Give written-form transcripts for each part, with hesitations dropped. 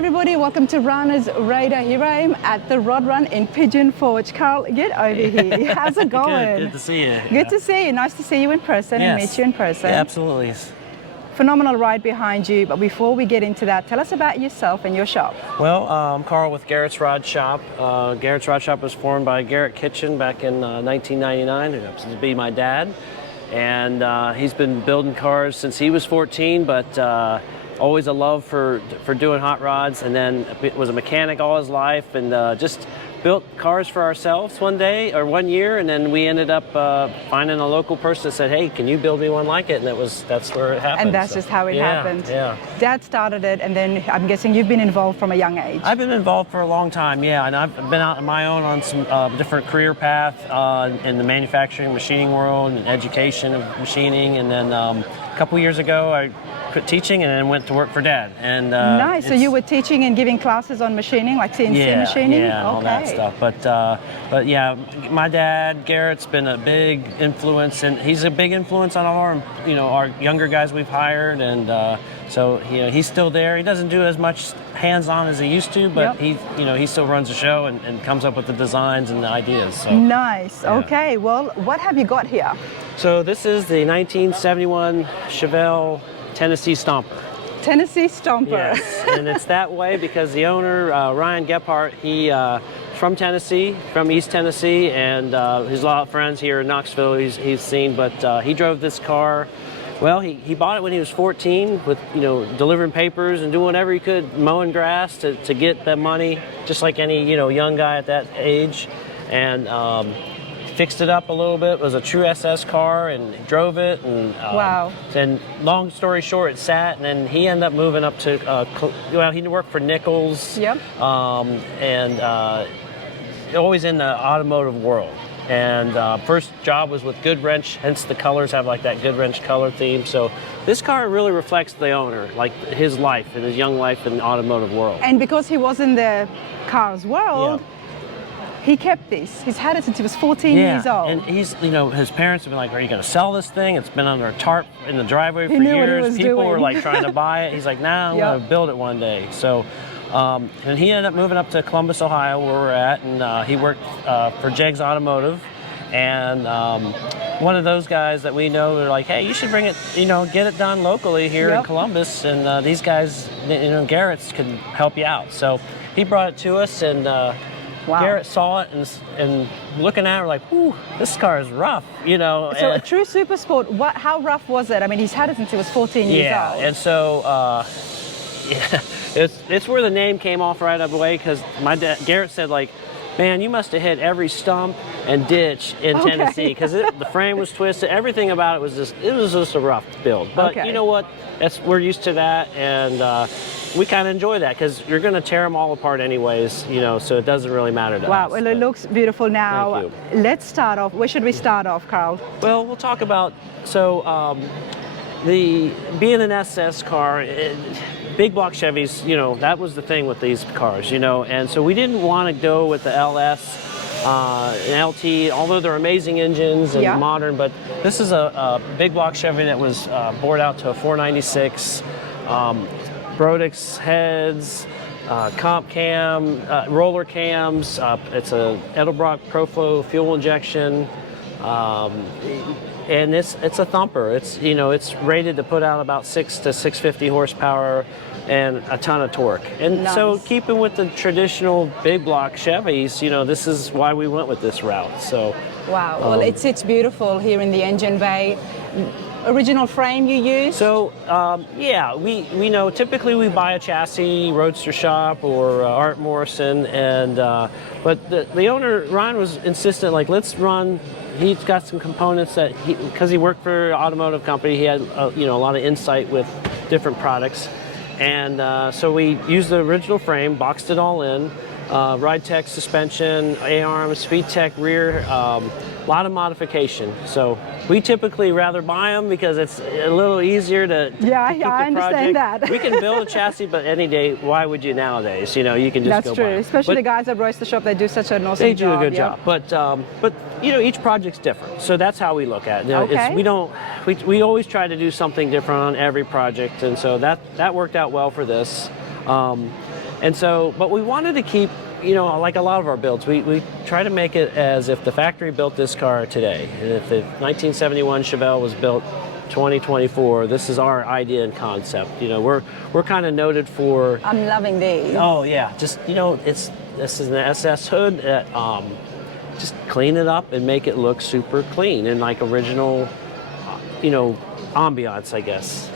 everybody, welcome to Runner's Radar. Here I am at the Rod Run in Pigeon Forge. Karl, get over here. How's it going? Good to see you. Good to see you. Nice to see you in person and meet you in person. Yeah, absolutely. Phenomenal ride behind you, but before we get into that, tell us about yourself and your shop. Well, I'm Karl with Garret'S Rod Shop. Garret'S Rod Shop was formed by Garrett Kitchen back in 1999, who happens to be my dad. And he's been building cars since he was 14, but always a love for doing hot rods, and then was a mechanic all his life, and just built cars for ourselves one year, and then we ended up finding a local person that said, hey, can you build me one like it? And that's where it happened. And that's just how it happened. Yeah. Dad started it, and then I'm guessing you've been involved from a young age. I've been involved for a long time, yeah, and I've been out on my own on some different career path in the manufacturing, machining world, and education of machining, and then a couple years ago I quit teaching and then went to work for Dad. And nice. So you were teaching and giving classes on machining, like CNC machining? Yeah, all that stuff. But yeah, my dad, Garrett's been a big influence, and he's a big influence on our younger guys we've hired, and so he's still there. He doesn't do as much hands-on as he used to, but he still runs the show and comes up with the designs and the ideas. So, nice. Yeah. Okay. Well, what have you got here? So this is the 1971 Chevelle Tennessee Stomper. Tennessee Stomper. Yes, and it's that way because the owner, Ryan Gephardt, he from Tennessee, from East Tennessee, and he's a lot of friends here in Knoxville he's seen, but he drove this car. Well, he bought it when he was 14 with, delivering papers and doing whatever he could, mowing grass to get that money, just like any, young guy at that age. And fixed it up a little bit. It was a true SS car, and he drove it. And wow. And long story short, it sat, and then he ended up moving up to, he worked for Nichols. Yep. And always in the automotive world. And first job was with Goodwrench, hence the colors have like that Goodwrench color theme. So this car really reflects the owner, like his life and his young life in the automotive world. And because he was in the cars world, he kept this. He's had it since he was 14 years old. And he's, his parents have been like, are you going to sell this thing? It's been under a tarp in the driveway for years. People were like trying to buy it. He's like, nah, I'm going to build it one day. So, and he ended up moving up to Columbus, Ohio, where we're at, and he worked for Jegs Automotive. And one of those guys that we know, they're like, hey, you should bring it, get it done locally here in Columbus, and these guys, Garrett's could help you out. So he brought it to us, and Garrett saw it and looking at it, we're like, "Ooh, this car is rough," So a true Super Sport. How rough was it? I mean, he's had it since he was 14 years old. Yeah, and so it's where the name came off right away, because my dad, Garrett, said like, "Man, you must have hit every stump and ditch in Tennessee, because the frame was twisted. Everything about it was just a rough build." But you know what? We're used to that, and we kind of enjoy that because you're going to tear them all apart anyways, so it doesn't really matter to us. Wow, well, it looks beautiful now. Thank you. Let's start off. Where should we start off, Karl? Well, we'll talk about, being an SS car, big block Chevys, that was the thing with these cars, and so we didn't want to go with the LS and LT, although they're amazing engines and modern, but this is a big block Chevy that was bored out to a 496, Brodix heads, comp cam, roller cams. It's a Edelbrock ProFlow fuel injection, and it's a thumper. It's rated to put out about 6 to 650 horsepower and a ton of torque. And so keeping with the traditional big block Chevys, this is why we went with this route. So wow. Well, it sits beautiful here in the engine bay. Original frame you use? So, we know typically we buy a chassis, Roadster Shop or Art Morrison, and but the owner, Ryan, was insistent, like, let's run. He's got some components that because he worked for an automotive company, he had a lot of insight with different products, and so we used the original frame, boxed it all in. Ride Tech suspension, A-arm, Speed Tech rear, a lot of modification. So we typically rather buy them because it's a little easier to I understand that. We can build a chassis, but any day, why would you nowadays? You can just go buy them. Especially the guys at Roadster Shop, they do such an awesome job. They do a good job, but each project's different. So that's how we look at it. We always try to do something different on every project, and so that worked out well for this. And so, but we wanted to keep, you know, like a lot of our builds, we try to make it as if the factory built this car today. And if the 1971 Chevelle was built 2024, this is our idea and concept. You know, we're kind of noted for. I'm loving these. Oh yeah, just, you know, this is an SS hood that just clean it up and make it look super clean and like original, you know, ambiance, I guess.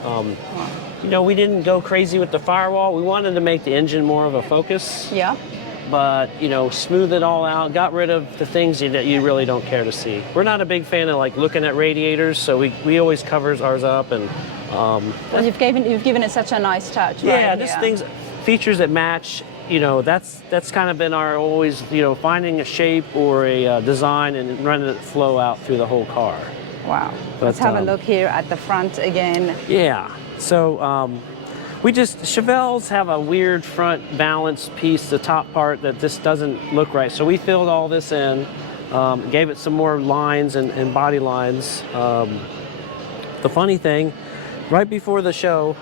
You know, we didn't go crazy with the firewall. We wanted to make the engine more of a focus. Yeah. But, you know, smooth it all out, got rid of the things that you really don't care to see. We're not a big fan of like looking at radiators, so we always covers ours up. And well, you've given it such a nice touch. Yeah, right? just things, features that match. You know, that's kind of been our always, you know, finding a shape or a design and running it flow out through the whole car. Wow. But, let's have a look here at the front again. Yeah. So Chevelles have a weird front balance piece, the top part, that this doesn't look right. So we filled all this in, gave it some more lines and body lines. The funny thing, right before the show,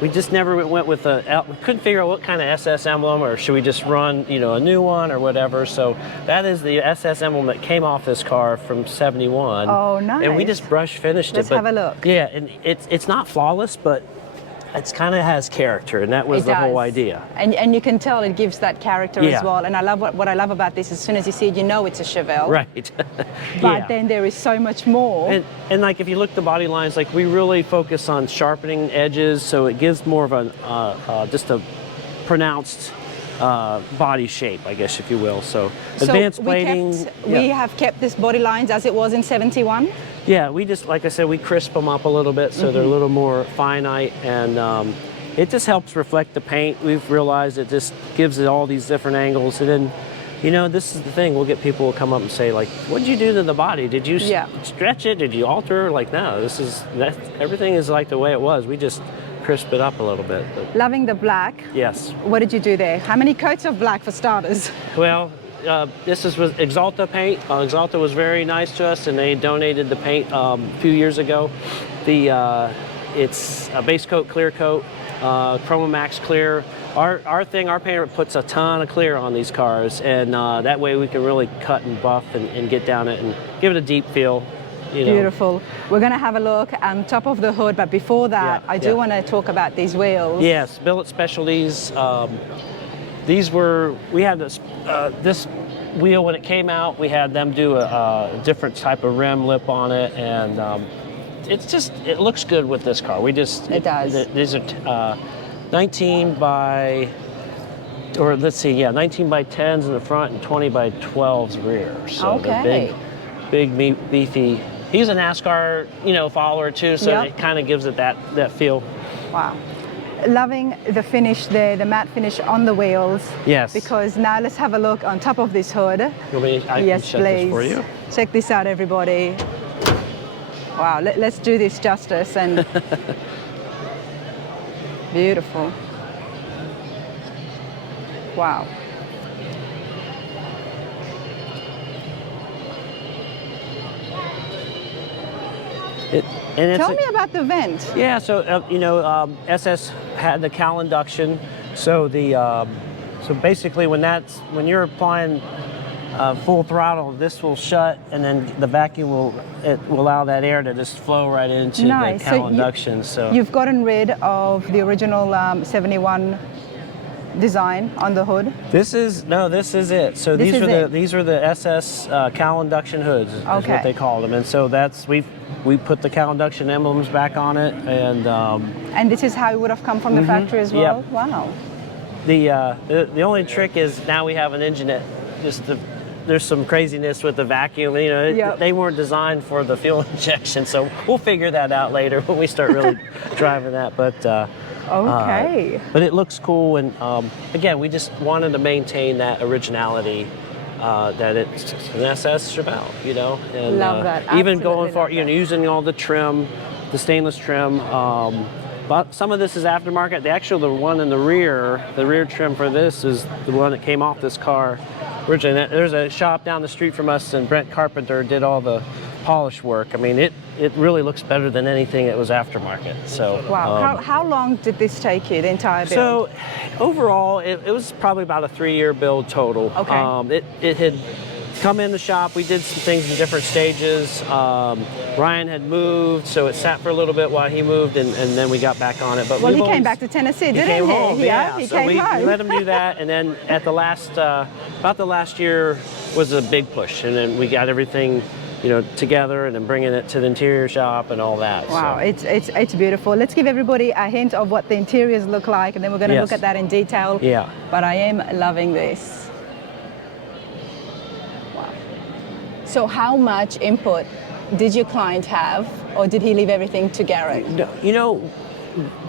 we just never went with we couldn't figure out what kind of SS emblem, or should we just run, you know, a new one or whatever. So that is the SS emblem that came off this car from '71. Oh, nice. And we just brush finished Let's it. have a look. Yeah, and it's not flawless, but it's kind of has character, and that was the whole idea. And you can tell it gives that character as well. And I love what I love about this. As soon as you see it, you know it's a Chevelle. Right. But then there is so much more. And like if you look at the body lines, like we really focus on sharpening edges, so it gives more of a just a pronounced body shape, I guess, if you will. So advanced plating. We have kept this body lines as it was in '71. Yeah, we just, like I said, we crisp them up a little bit so they're a little more finite, and it just helps reflect the paint. We've realized it just gives it all these different angles, and then, you know, this is the thing. We'll get people who come up and say, like, what did you do to the body? Did you stretch it? Did you alter? Like, no, everything is like the way it was. We just crisp it up a little bit. But. Loving the black. Yes. What did you do there? How many coats of black for starters? Well, this is with Axalta paint. Axalta was very nice to us, and they donated the paint a few years ago. It's a base coat, clear coat, Chromomax clear. Our painter puts a ton of clear on these cars, and that way we can really cut and buff and get down it and give it a deep feel. You know. Beautiful. We're going to have a look on top of the hood, but before that, I do want to talk about these wheels. Yes, billet specialties. We had this wheel when it came out. We had them do a different type of rim lip on it, and it looks good with this car. It does. These are 19 by 19 by 10s in the front and 20 by 12s rear. So they're big, beefy. He's a NASCAR, you know, follower too, so it kind of gives it that feel. Wow. Loving the finish there, the matte finish on the wheels. Yes. Because now let's have a look on top of this hood. Yes, please. This for you. Check this out, everybody. Wow, let's do this justice. And beautiful. Wow. Tell me about the vent. Yeah, so you know, SS had the cowl induction. So so basically, when you're applying full throttle, this will shut, and then the vacuum will allow that air to just flow right into the cowl induction. So you've gotten rid of the original 71 design on the hood. This is it. So these are the SS cowl induction hoods, is what they call them, and so we put the cowl induction emblems back on it, and this is how it would have come from the factory as well. Yep. Wow. The only trick is now we have an engine that there's some craziness with the vacuum. You know, they weren't designed for the fuel injection, so we'll figure that out later when we start really driving that. But but it looks cool, and again, we just wanted to maintain that originality. That it's an SS Chevelle, you know, and love that. Even going far, you know, using all the trim, the stainless trim. But some of this is aftermarket. The one in the rear trim for this is the one that came off this car originally. There's a shop down the street from us, and Brent Carpenter did all the polish work. I mean, it really looks better than anything that was aftermarket. So wow. How long did this take you, the entire build? So overall, it was probably about a 3-year build total. Okay. It had come in the shop. We did some things in different stages. Ryan had moved, so it sat for a little bit while he moved, and then we got back on it. But well, he came back to Tennessee, didn't he? Came home, yeah. He so came we home. let him do that, and then at the last, about the last year was a big push, and then we got everything, you know, together, and then bringing it to the interior shop and all that. Wow, so. it's beautiful. Let's give everybody a hint of what the interiors look like, and then we're going to look at that in detail. Yeah. But I am loving this. Wow. So how much input did your client have, or did he leave everything to Garrett? You know,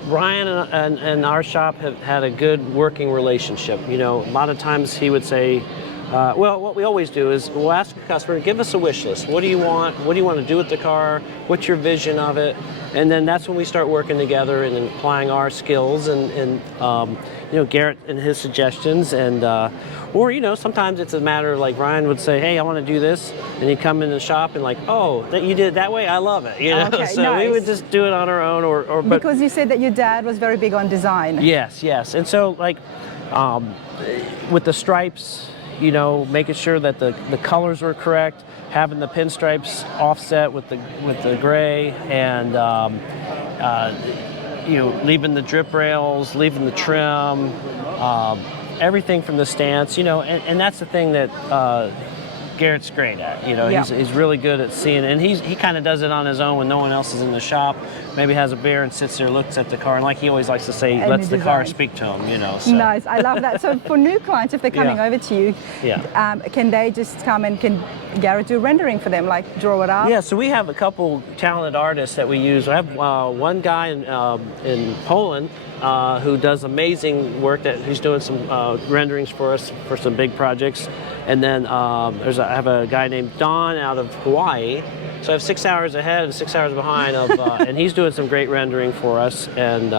Ryan and our shop have had a good working relationship. You know, a lot of times he would say, well, what we always do is we'll ask a customer, give us a wish list. What do you want? What do you want to do with the car? What's your vision of it? And then that's when we start working together and applying our skills and you know, Garrett and his suggestions. And or, you know, sometimes it's a matter of, like, Ryan would say, hey, I want to do this. And he'd come in the shop and like, oh, that you did it that way? I love it. You know, okay, so nice. we would just do it on our own. But because you said that your dad was very big on design. Yes, yes. And so, like, with the stripes, you know, making sure that the colors were correct, having the pinstripes offset with the gray, and you know, leaving the drip rails, leaving the trim, everything from the stance, you know, and that's the thing that Garrett's great at. You know, he's really good at seeing, and he kind of does it on his own when no one else is in the shop. Maybe has a beer and sits there, looks at the car, and like he always likes to say, lets the car speak to him. You know. So. Nice, I love that. So for new clients, if they're coming over to you, can they just come and can Garrett do rendering for them, like draw it up? Yeah. So we have a couple talented artists that we use. I have one guy in Poland. Who does amazing work. He's doing some renderings for us for some big projects, and then I have a guy named Don out of Hawaii. So I have 6 hours ahead and 6 hours behind of, and he's doing some great rendering for us, and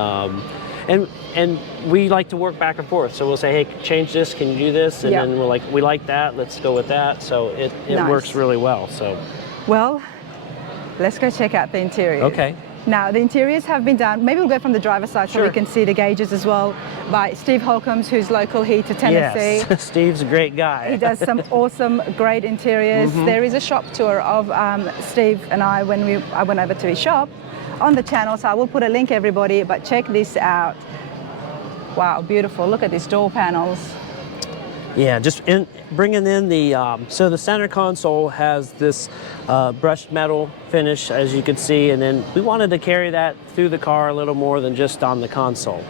we like to work back and forth. So we'll say, hey, change this, can you do this? And then we're like, we like that, let's go with that. So it works really well. So, well, let's go check out the interior. Okay. Now, the interiors have been done, maybe we'll go from the driver's side so we can see the gauges as well, by Steve Holcomb, who's local here to Tennessee. Yes, Steve's a great guy. He does some awesome, great interiors. There is a shop tour of Steve and I when I went over to his shop on the channel, so I will put a link, everybody, but check this out. Wow, beautiful. Look at these door panels. Yeah, just bringing in the, so the center console has this brushed metal finish, as you can see, and then we wanted to carry that through the car a little more than just on the console.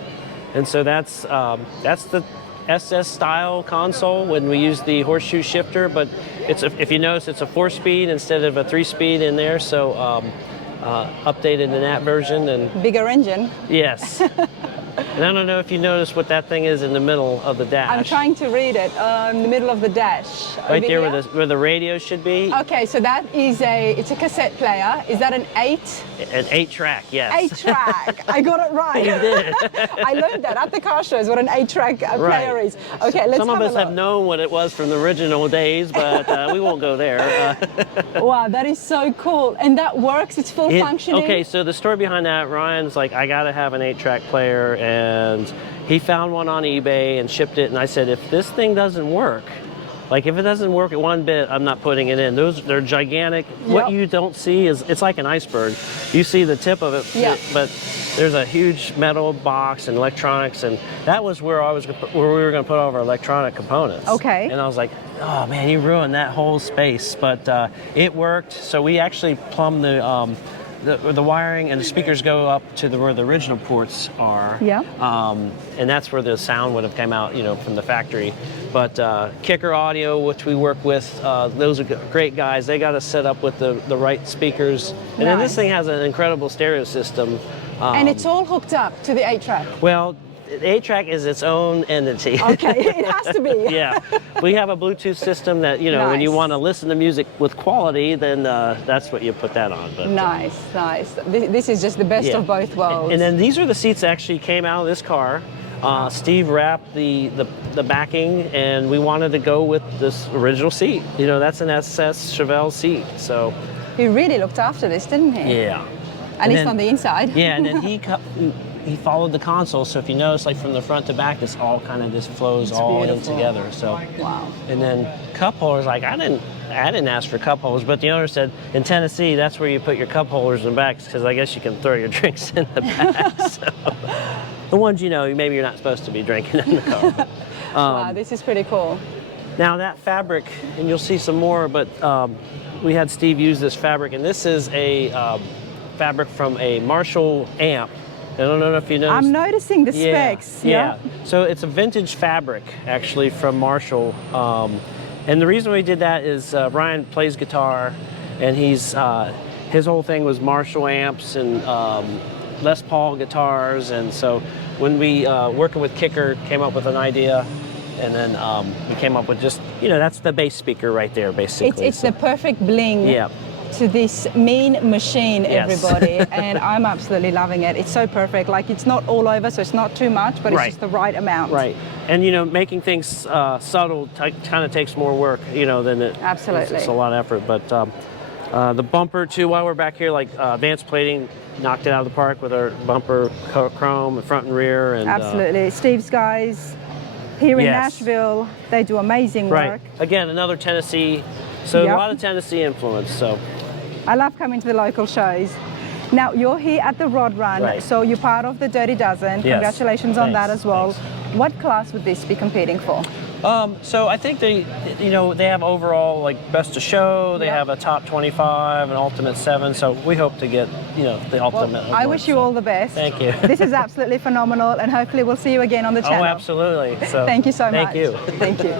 And so that's the SS style console when we use the horseshoe shifter, but if you notice, it's a 4-speed instead of a 3-speed in there, so updated in that version. And bigger engine. Yes. And I don't know if you noticed what that thing is in the middle of the dash. I'm trying to read it. In the middle of the dash. Right there where the radio should be. Okay, so that is it's a cassette player. Is that an 8? An 8-track, yes. 8-track. I got it right. You did. I learned that at the car shows, what an 8-track player is. Okay, let's Some of us have known what it was from the original days, but we won't go there. Wow, that is so cool. And that works? It's full functioning? Okay, so the story behind that, Ryan's like, I got to have an 8-track player, and he found one on eBay and shipped it, and I said, if this thing doesn't work, like if it doesn't work at one bit, I'm not putting it in. They're gigantic. Yep. What you don't see is, it's like an iceberg. You see the tip of it, but there's a huge metal box and electronics, and that was where we were going to put all of our electronic components. Okay. And I was like, oh man, you ruined that whole space, but it worked. So we actually plumbed the wiring, and the speakers go up to where the original ports are. Yeah. And that's where the sound would have come out, you know, from the factory. But Kicker Audio, which we work with, those are great guys. They got us set up with the right speakers. And then this thing has an incredible stereo system. And it's all hooked up to the 8-track? Well, the 8-track is its own entity. Okay, it has to be. Yeah. We have a Bluetooth system that, you know, when you want to listen to music with quality, then that's what you put that on. But, nice. This is just the best of both worlds. And then these are the seats that actually came out of this car. Steve wrapped the backing, and we wanted to go with this original seat. You know, that's an SS Chevelle seat. So He really looked after this, didn't he? Yeah. At least on the inside. Yeah, and then he followed the console. So if you notice, like from the front to back, this all kind of just flows all in together. So wow. And then cup holders, like I didn't ask for cup holders, but the owner said in Tennessee that's where you put your cup holders in the back because I guess you can throw your drinks in the back. So the ones maybe you're not supposed to be drinking in the car. Wow, this is pretty cool. Now that fabric, and you'll see some more, but we had Steve use this fabric, and this is a fabric from a Marshall amp. I don't know if you noticed. I'm noticing the specs. Yeah. So it's a vintage fabric, actually, from Marshall. And the reason we did that is Ryan plays guitar, and his whole thing was Marshall amps and Les Paul guitars. And so when we, working with Kicker, came up with an idea, and then we came up with just, that's the bass speaker right there, basically. It's the perfect bling. Yeah. To this mean machine, everybody, and I'm absolutely loving it. It's so perfect. Like, it's not all over, so it's not too much, but it's just the right amount. Right. And making things subtle kind of takes more work, than it. Absolutely. It's a lot of effort. But the bumper too, while we're back here, like advanced plating, knocked it out of the park with our bumper chrome, front and rear, and absolutely. Steve's guys here in Nashville, they do amazing work. Again, another Tennessee. So a lot of Tennessee influence. So. I love coming to the local shows. Now, you're here at the Rod Run, so you're part of the Dirty Dozen. Congratulations on that as well. Thanks. What class would this be competing for? So I think they have overall like best of show. They have a top 25, an ultimate 7. So we hope to get the ultimate. Well, I wish you all the best. Thank you. This is absolutely phenomenal, and hopefully we'll see you again on the channel. Oh, absolutely. So thank you so much. Thank you. Thank you.